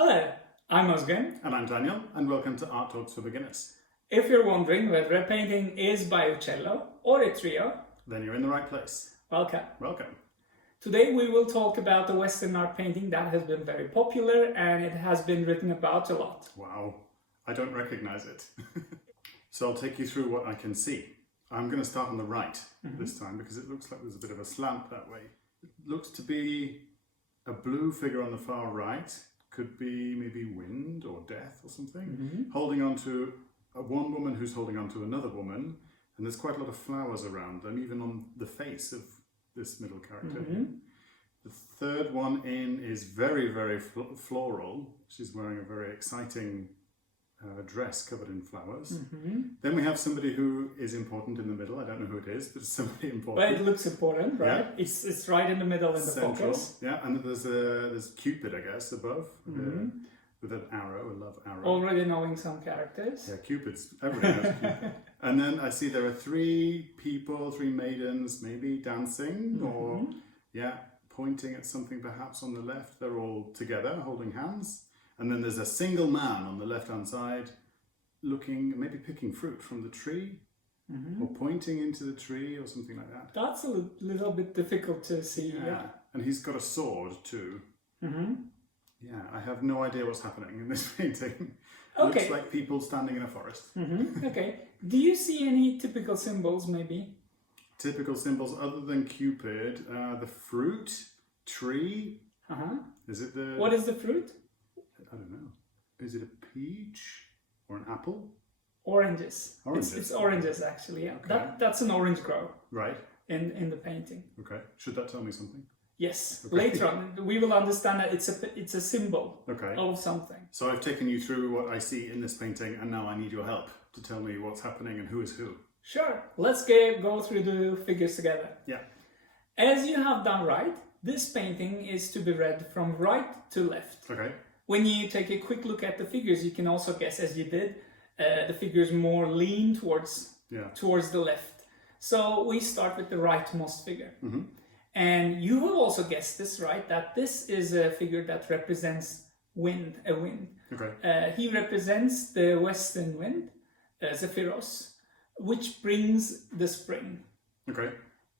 Hello, I'm Ozgun. And I'm Daniel, and welcome to Art Talks for Beginners. If you're wondering whether a painting is by a cello or a trio, then you're in the right place. welcome. Welcome. Today we will talk about the Western art painting that has been very popular and it has been written about a lot. Wow, I don't recognize it. So I'll take you through what I can see. I'm going to start on the right this time because it looks like there's a bit of a slant that way. It looks to be a blue figure on the far right. Could be maybe wind or death or something. Holding on to one woman who's holding on to another woman. And there's quite a lot of flowers around them, even on the face of this middle character. The third one in is very, very floral. She's wearing a very exciting dress covered in flowers. Then we have somebody who is important in the middle. I don't know who it is, but it's somebody important. But it looks important, right? Yeah. It's right in the middle in the Central. focus. Yeah, and there's Cupid, I guess, above with an arrow, a love arrow. Already knowing some characters. Yeah, Cupid's, everybody knows Cupid. And then I see there are three people, three maidens, maybe dancing or, pointing at something perhaps on the left. They're all together, holding hands. And then there's a single man on the left-hand side looking, maybe picking fruit from the tree or pointing into the tree or something like that. That's a little bit difficult to see, yeah. And he's got a sword too. Yeah, I have no idea what's happening in this painting. Okay. Looks like people standing in a forest. Okay. Do you see any typical symbols, maybe? Typical symbols other than Cupid, the fruit, tree. Is it the... What is the fruit? I don't know. Is it a peach or an apple? Oranges. Oranges. It's oranges, actually, yeah. Okay. That's an orange grow Right. in the painting. Okay. Should that tell me something? Yes. Okay. Later on, we will understand that it's a symbol of something. So I've taken you through what I see in this painting, and now I need your help to tell me what's happening and who is who. Sure. Let's go through the figures together. Yeah. As you have done right, this painting is to be read from right to left. Okay. When you take a quick look at the figures, you can also guess, as you did, the figures more lean towards the left. So we start with the rightmost figure. And you have also guessed this, right? That this is a figure that represents wind, a wind. Okay. He represents the western wind, Zephyros, which brings the spring. Okay.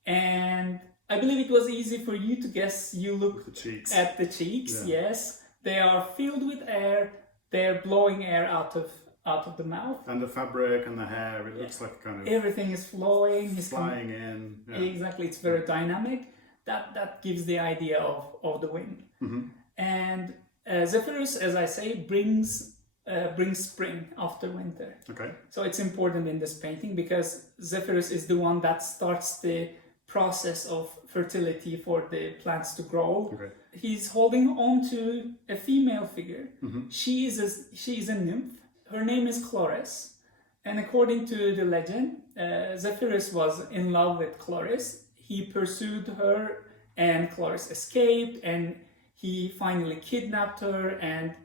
And I believe it was easy for you to guess. You look at the cheeks, yes. They are filled with air. They're blowing air out of the mouth. And the fabric and the hair, it looks like kind of... Everything is flowing. Flying in. Yeah. Exactly, it's very dynamic. That gives the idea of the wind. And Zephyrus, as I say, brings spring after winter. Okay. So it's important in this painting because Zephyrus is the one that starts the process of fertility for the plants to grow. Okay. He's holding on to a female figure. She is a nymph. Her name is Chloris. And according to the legend, Zephyrus was in love with Chloris. He pursued her and Chloris escaped, and he finally kidnapped her and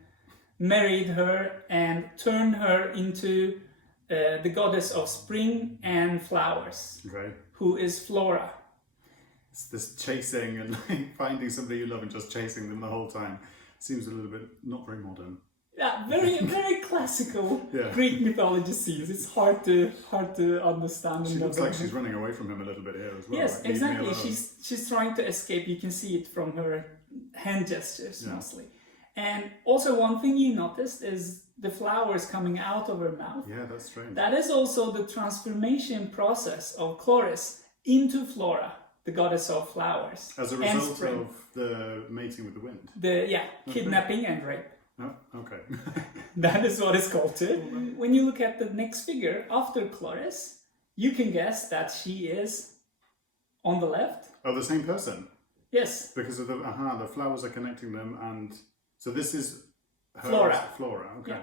married her and turned her into the goddess of spring and flowers, who is Flora. It's this chasing and like finding somebody you love and just chasing them the whole time. Seems a little bit not very modern. Yeah, very classical Greek mythology scenes. It's hard to understand. She looks like she's running away from him a little bit here as well. Yes, like, exactly. She's trying to escape. You can see it from her hand gestures mostly. And also one thing you noticed is the flowers coming out of her mouth. Yeah, that's strange. That is also the transformation process of Chloris into Flora, the goddess of flowers. As a result of the mating with the wind. Kidnapping and rape. Oh, okay. That is what it's called too. When you look at the next figure after Chloris, you can guess that she is on the left. Oh, the same person? Yes. Because of the flowers are connecting them, and so this is her Flora, okay.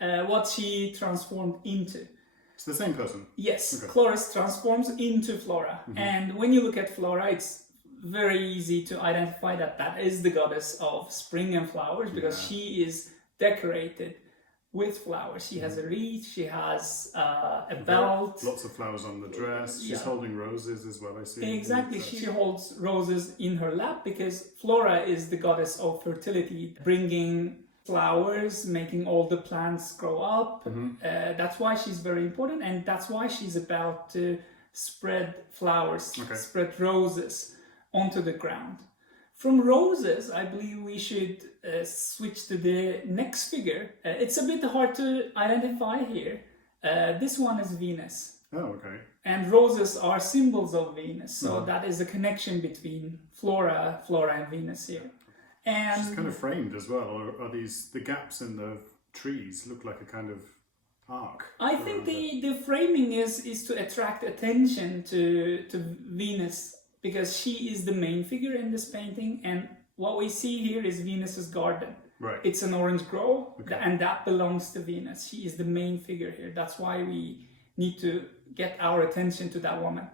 Yeah. What she transformed into. It's the same person? Yes. Okay. Chloris transforms into Flora. And when you look at Flora, it's very easy to identify that is the goddess of spring and flowers because she is decorated with flowers. She has a wreath, she has a belt. Lots of flowers on the dress. She's holding roses as well, I see. Exactly, she holds roses in her lap because Flora is the goddess of fertility, bringing flowers, making all the plants grow up. That's why she's very important, and that's why she's about to spread flowers, spread roses onto the ground. From roses, I believe we should switch to the next figure. It's a bit hard to identify here. This one is Venus. Oh, okay. And roses are symbols of Venus, so that is a connection between Flora and Venus here. And she's kind of framed as well, or are these the gaps in the trees look like a kind of arc? I think the framing is to attract attention to Venus, because she is the main figure in this painting, and what we see here is Venus's garden. Right. It's an orange grove, and that belongs to Venus. She is the main figure here. That's why we need to get our attention to that woman.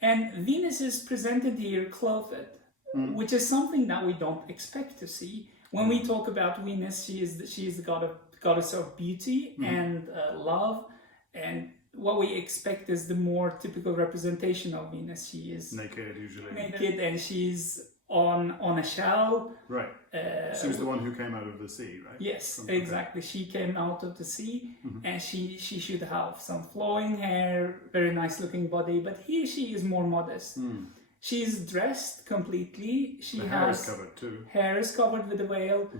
And Venus is presented here clothed, which is something that we don't expect to see. When we talk about Venus, she is the goddess of beauty and love, and what we expect is the more typical representation of Venus. She is naked, usually. Naked, and she's on a shell. Right. She was the one who came out of the sea, right? Yes, exactly. She came out of the sea, and she should have some flowing hair, very nice looking body, but here she is more modest. She's dressed completely. Hair is covered too. Hair is covered with a veil,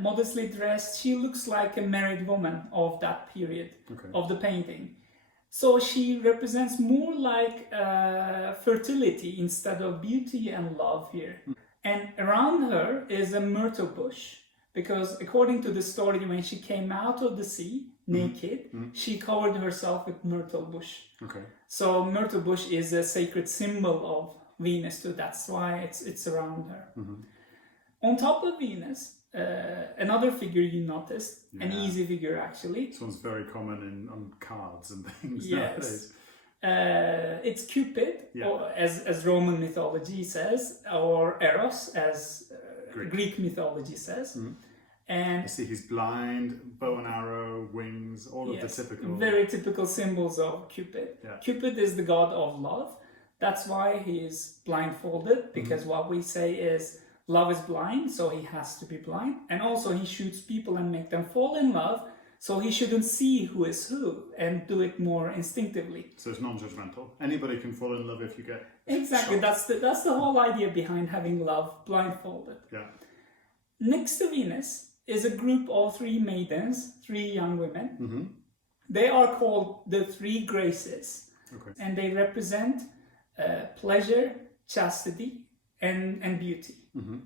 modestly dressed. She looks like a married woman of that period of the painting. So she represents more like fertility instead of beauty and love here. And around her is a myrtle bush, because according to the story, when she came out of the sea naked, she covered herself with myrtle bush. So myrtle bush is a sacred symbol of Venus too. That's why it's around her. On top of Venus, another figure you noticed, an easy figure actually. This one's very common on cards and things nowadays. Yes. It's Cupid, or as Roman mythology says, or Eros as Greek mythology says. And you see he's blind, bow and arrow, wings, all of the typical... very typical symbols of Cupid. Cupid is the god of love. That's why he is blindfolded, because what we say is love is blind, so he has to be blind. And also he shoots people and make them fall in love, so he shouldn't see who is who and do it more instinctively. So it's non-judgmental. Anybody can fall in love if you get Exactly, shot. That's the whole idea behind having love blindfolded. Next to Venus is a group of three maidens, three young women. They are called the Three Graces, and they represent pleasure, chastity, and beauty.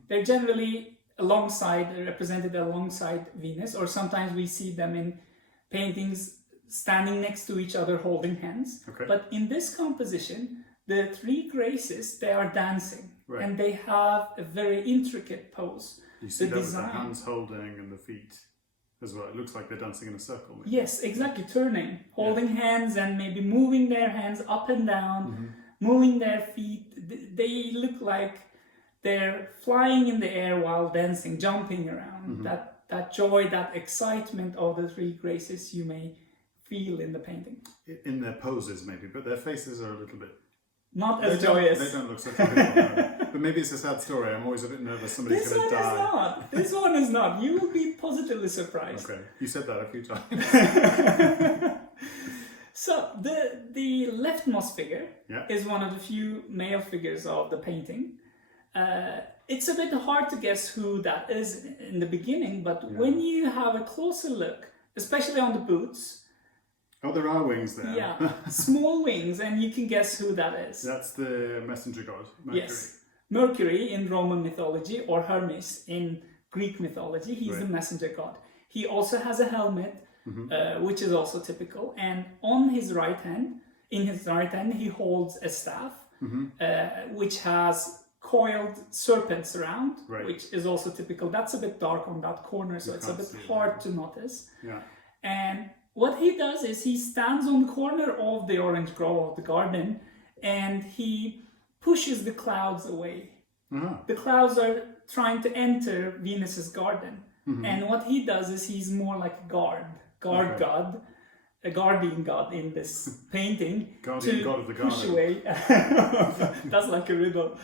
They're generally represented alongside Venus, or sometimes we see them in paintings standing next to each other holding hands. But in this composition, the Three Graces, they are dancing, and they have a very intricate pose. You see that with the hands holding and the feet as well. It looks like they're dancing in a circle. Maybe. Yes, exactly. Turning, holding hands, and maybe moving their hands up and down, moving their feet. They look like they're flying in the air while dancing, jumping around. That joy, that excitement of the Three Graces you may feel in the painting. In their poses maybe, but their faces are a little bit... Not as joyous. They don't look so beautiful. But maybe it's a sad story. I'm always a bit nervous somebody's going to die. This one is not. You will be positively surprised. Okay, you said that a few times. So the leftmost figure is one of the few male figures of the painting. It's a bit hard to guess who that is in the beginning, but when you have a closer look, especially on the boots... Oh, there are wings there. Yeah, small wings, and you can guess who that is. That's the messenger god, Mercury. Yes, Mercury in Roman mythology, or Hermes in Greek mythology. He's the messenger god. He also has a helmet, which is also typical. And on his right hand, he holds a staff, which has coiled serpents around, which is also typical. That's a bit dark on that corner, so it's a bit hard to notice. And what he does is he stands on the corner of the orange grove of the garden, and he pushes the clouds away. The clouds are trying to enter Venus's garden. And what he does is he's more like a guard god, a guardian god in this painting. Guardian god of the garden. Push away. That's like a riddle.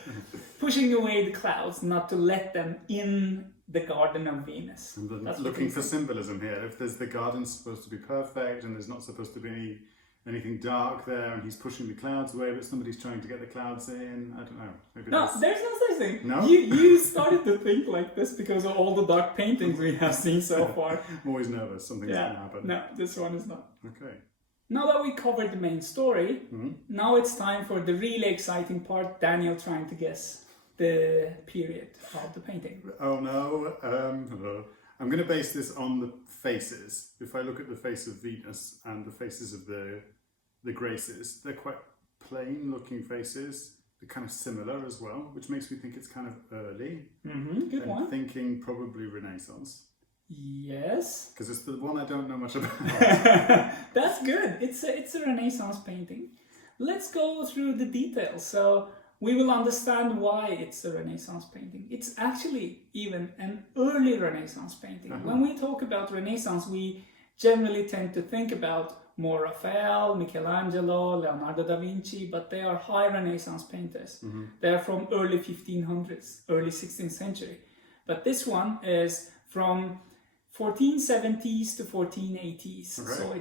Pushing away the clouds, not to let them in the Garden of Venus. I'm looking for symbolism here. If there's the garden's supposed to be perfect and there's not supposed to be anything dark there, and he's pushing the clouds away, but somebody's trying to get the clouds in. I don't know. Maybe no, there's no such thing. No? You started to think like this because of all the dark paintings we have seen so far. I'm always nervous. Something's going to happen. No, this one is not. Okay. Now that we covered the main story, now it's time for the really exciting part, Daniel trying to guess the period of the painting. Oh no. Hello. I'm going to base this on the faces. If I look at the face of Venus and the faces of the Graces, they're quite plain looking faces. They're kind of similar as well, which makes me think it's kind of early. Good one. Thinking probably Renaissance. Yes. Because it's the one I don't know much about. That's good. It's a Renaissance painting. Let's go through the details. So we will understand why it's a Renaissance painting. It's actually even an early Renaissance painting. When we talk about Renaissance, we generally tend to think about more Raphael, Michelangelo, Leonardo da Vinci, but they are high Renaissance painters. They're from early 1500s, early 16th century. But this one is from 1470s to 1480s. Okay. So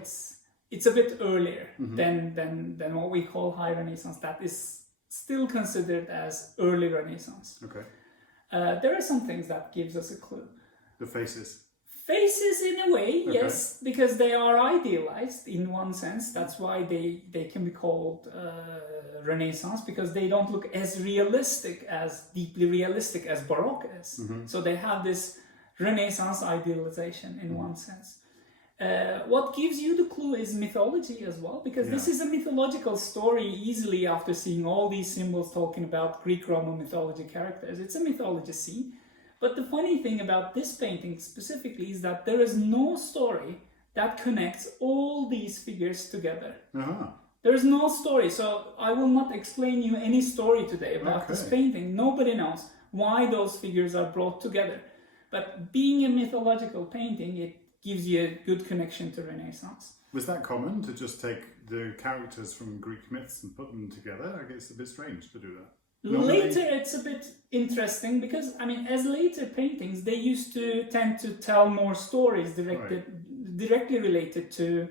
it's a bit earlier than what we call high Renaissance. That is still considered as early Renaissance. Okay. There are some things that gives us a clue. The faces. Faces in a way, yes, because they are idealized in one sense. That's why they can be called Renaissance, because they don't look as realistic, as deeply realistic as Baroque is. So they have this Renaissance idealization in one sense. What gives you the clue is mythology as well, because this is a mythological story easily after seeing all these symbols talking about Greek-Roman mythology characters. It's a mythology scene. But the funny thing about this painting specifically is that there is no story that connects all these figures together. There is no story, so I will not explain you any story today about this painting. Nobody knows why those figures are brought together. But being a mythological painting, it gives you a good connection to Renaissance. Was that common, to just take the characters from Greek myths and put them together? I guess it's a bit strange to do that. Later it's a bit interesting because, I mean, as later paintings, they used to tend to tell more stories directly related to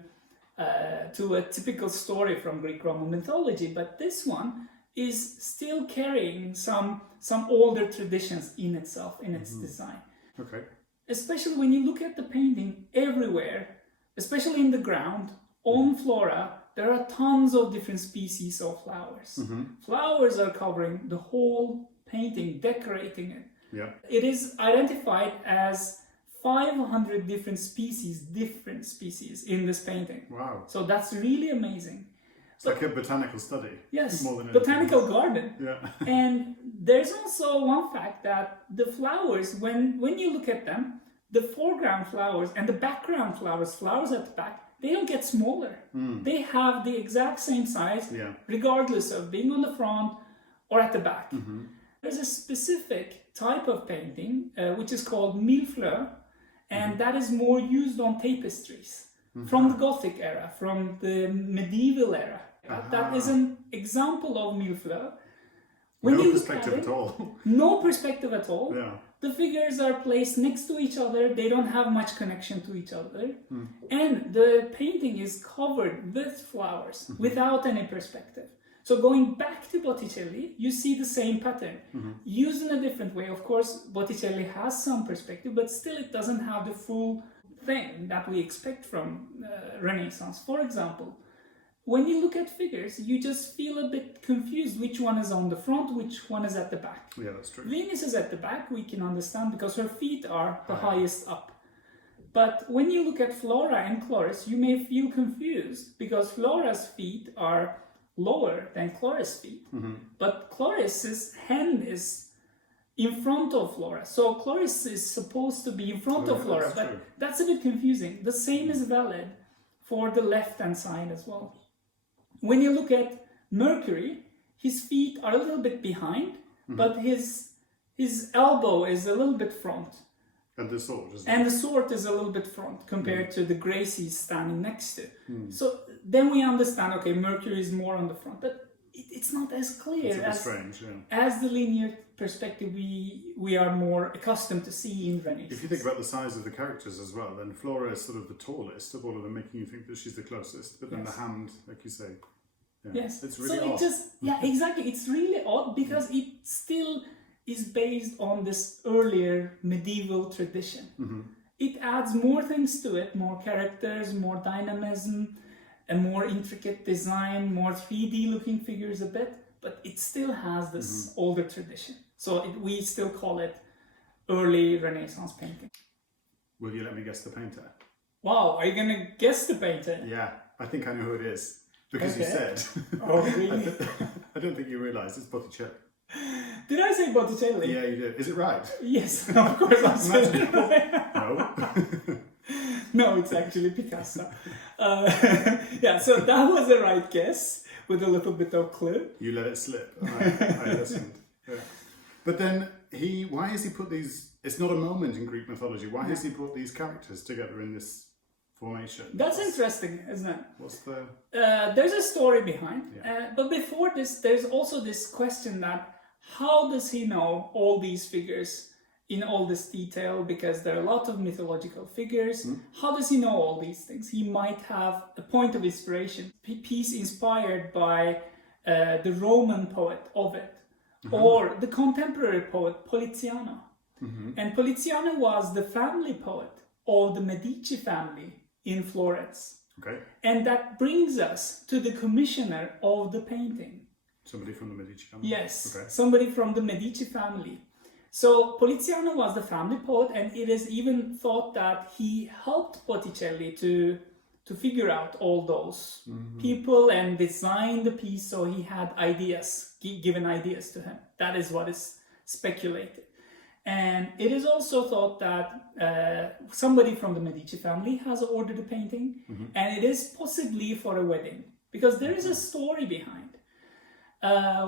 a typical story from Greek-Roman mythology. But this one is still carrying some older traditions in itself, in its design. Okay. Especially when you look at the painting everywhere, especially in the ground, on flora, there are tons of different species of flowers. Flowers are covering the whole painting, decorating it. Yeah. It is identified as 500 different species in this painting. Wow. So that's really amazing. It's like a botanical study. Yes, more than botanical garden. Yeah. And there's also one fact that the flowers, when you look at them, the foreground flowers and the background flowers at the back, they don't get smaller. They have the exact same size, regardless of being on the front or at the back. There's a specific type of painting, which is called mille-fleurs, and that is more used on tapestries from the Gothic era, from the medieval era. That is an example of mille-fleurs. No perspective at all. No perspective at all. Yeah. The figures are placed next to each other. They don't have much connection to each other. And the painting is covered with flowers without any perspective. So going back to Botticelli, you see the same pattern. Used in a different way. Of course, Botticelli has some perspective, but still it doesn't have the full thing that we expect from Renaissance. For example, when you look at figures, you just feel a bit confused which one is on the front, which one is at the back. Yeah, that's true. Venus is at the back, we can understand, because her feet are the highest up. But when you look at Flora and Chloris, you may feel confused because Flora's feet are lower than Chloris' feet. But Chloris's hand is in front of Flora. So Chloris is supposed to be in front of Flora, but true. That's a bit confusing. The same is valid for the left-hand side as well. When you look at Mercury, his feet are a little bit behind, but his elbow is a little bit front. And the sword, the sword is a little bit front compared to the Grace he's standing next to. So then we understand, okay, Mercury is more on the front. But it's not as clear it's strange, as the linear perspective we are more accustomed to see in Renaissance. If you think about the size of the characters as well, then Flora is sort of the tallest of all of them, making you think that she's the closest. But then the hand, like you say, yes, it's really odd. Exactly. It's really odd because it still is based on this earlier medieval tradition. It adds more things to it, more characters, more dynamism, a more intricate design, more 3D looking figures a bit, but it still has this older tradition. So we still call it early Renaissance painting. Will you let me guess the painter? Wow, are you going to guess the painter? Yeah, I think I know who it is. Because you said. Oh, really? I don't think you realised it's Botticelli. Did I say Botticelli? Yeah, you did. Is it right? Yes, of course I said it. No. No, it's actually Picasso. So that was the right guess with a little bit of clue. You let it slip. I listened. Yeah. But then why has he put these? It's not a moment in Greek mythology. Why has he put these characters together in this formation? That's interesting, isn't it? What's the? There's a story behind. But before this, there's also this question that how does he know all these figures in all this detail, because there are a lot of mythological figures. How does he know all these things? He might have a point of inspiration, piece inspired by the Roman poet Ovid, or the contemporary poet Poliziano. And Poliziano was the family poet of the Medici family in Florence. Okay. And that brings us to the commissioner of the painting. Somebody from the Medici family? Yes, okay. Somebody from the Medici family. So Poliziano was the family poet, and it is even thought that he helped Botticelli to figure out all those people and design the piece, so he had ideas, given ideas to him. That is what is speculated. And it is also thought that somebody from the Medici family has ordered the painting, and it is possibly for a wedding, because there is a story behind.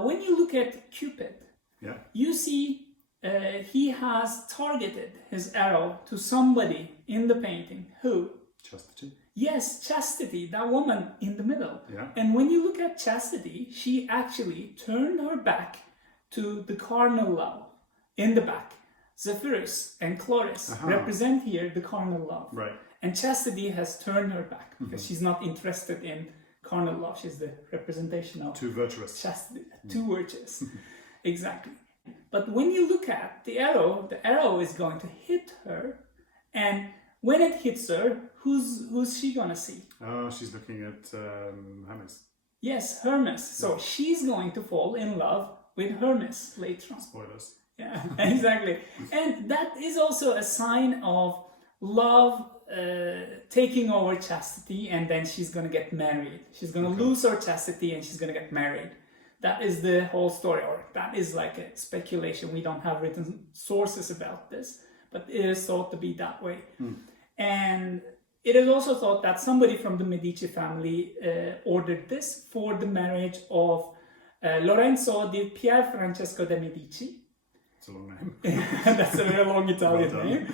When you look at Cupid, you see he has targeted his arrow to somebody in the painting. Who? Chastity. Yes, Chastity, that woman in the middle. Yeah. And when you look at Chastity, she actually turned her back to the carnal love in the back. Zephyrus and Chloris represent here the carnal love. Right. And Chastity has turned her back because she's not interested in carnal love. She's the representation of too virtuous. Chastity, too virtuous. Exactly. But when you look at the arrow is going to hit her, and when it hits her, who's she gonna see? Oh, she's looking at Hermes. Yes, Hermes. So she's going to fall in love with Hermes later on. Spoilers. Yeah, exactly. And that is also a sign of love taking over Chastity, and then she's gonna get married. She's gonna lose her chastity and she's gonna get married. That is the whole story, or that is like a speculation. We don't have written sources about this, but it is thought to be that way. And it is also thought that somebody from the Medici family ordered this for the marriage of Lorenzo di Pierfrancesco de Medici. It's a long name. That's a very long Italian name.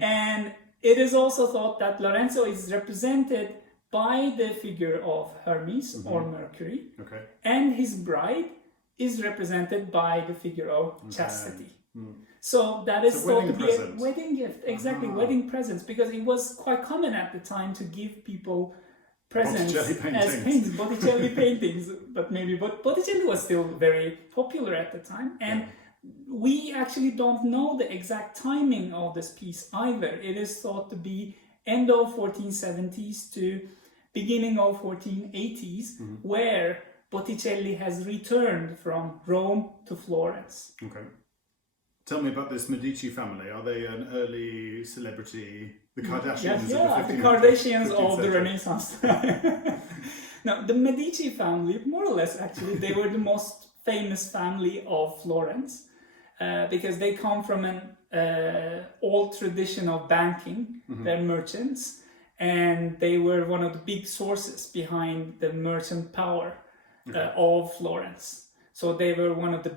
And it is also thought that Lorenzo is represented by the figure of Hermes or Mercury, and his bride is represented by the figure of Chastity. So that is thought to be a wedding gift, wedding presents, because it was quite common at the time to give people presents as paintings, Botticelli paintings, but Botticelli was still very popular at the time, and we actually don't know the exact timing of this piece either. It is thought to be end of 1470s to beginning of 1480s, where Botticelli has returned from Rome to Florence. Okay. Tell me about this Medici family. Are they an early celebrity? The Kardashians the Kardashians of the Renaissance. Now, the Medici family, more or less actually, they were the most famous family of Florence because they come from an old tradition of banking. They're merchants. And they were one of the big sources behind the merchant power of Florence. So they were one of the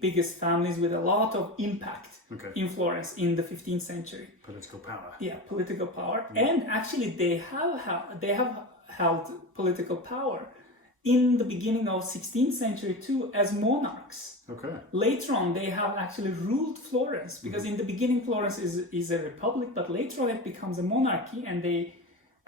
biggest families with a lot of impact in Florence in the 15th century. Political power. Yeah, political power. And actually they have held political power in the beginning of 16th century too as monarchs. Okay. Later on, they have actually ruled Florence, because in the beginning Florence is a republic, but later on it becomes a monarchy, and they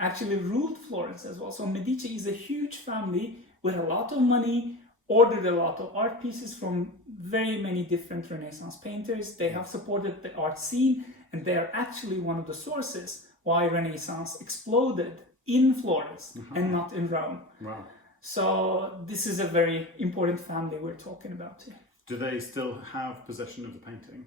actually ruled Florence as well. So Medici is a huge family with a lot of money, ordered a lot of art pieces from very many different Renaissance painters. They have supported the art scene, and they are actually one of the sources why Renaissance exploded in Florence and not in Rome. Wow. So this is a very important family we're talking about here. Do they still have possession of the painting?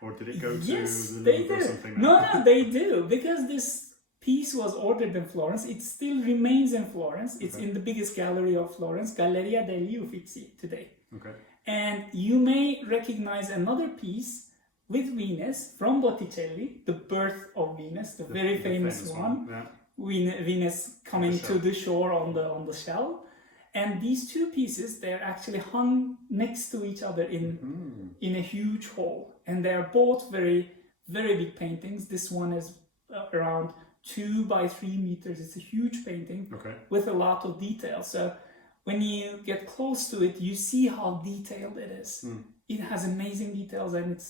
Or did it go to the they Louvre do. or something? No, they do. Because this piece was ordered in Florence, it still remains in Florence. It's in the biggest gallery of Florence, Galleria degli Uffizi today. Okay. And you may recognize another piece with Venus from Botticelli, The Birth of Venus, the very famous one. Yeah. Venus coming to the shore on the shell. And these two pieces, they're actually hung next to each other in a huge hall. And they're both very, very big paintings. This one is around 2 by 3 meters. It's a huge painting with a lot of detail. So when you get close to it, you see how detailed it is. It has amazing details, and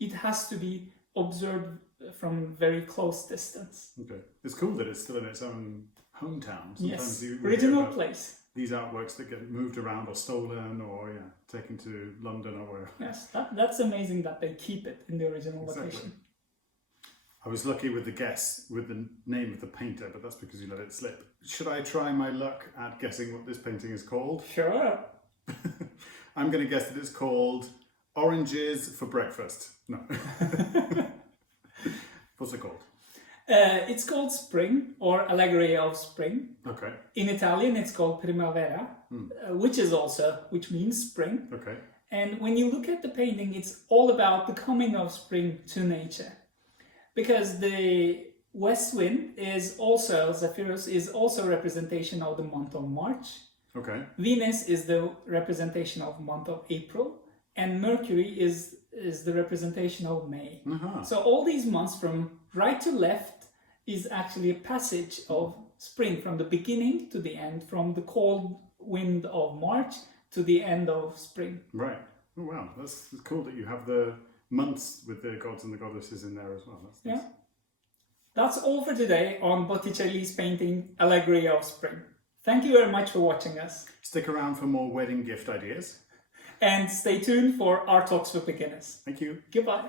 it has to be observed from very close distance. Okay. It's cool that it's still in its own hometown. Sometimes yes, original place. These artworks that get moved around or stolen or taken to London or wherever. Yes, that's amazing that they keep it in the original location. I was lucky with the guess with the name of the painter, but that's because you let it slip. Should I try my luck at guessing what this painting is called? Sure. I'm going to guess that it's called Oranges for Breakfast. No. What's it called? It's called Spring, or Allegory of Spring. Okay. In Italian, it's called Primavera, which means spring. Okay. And when you look at the painting, it's all about the coming of spring to nature. Because the west wind is also, Zephyrus is also a representation of the month of March. Okay. Venus is the representation of month of April. And Mercury is the representation of May. So all these months from right to left is actually a passage of spring, from the beginning to the end, from the cold wind of March to the end of spring. Right. Oh, wow. That's cool that you have the months with the gods and the goddesses in there as well. That's nice. That's all for today on Botticelli's painting Allegory of Spring. Thank you very much for watching us. Stick around for more wedding gift ideas. And stay tuned for Art Talks for Beginners. Thank you. Goodbye.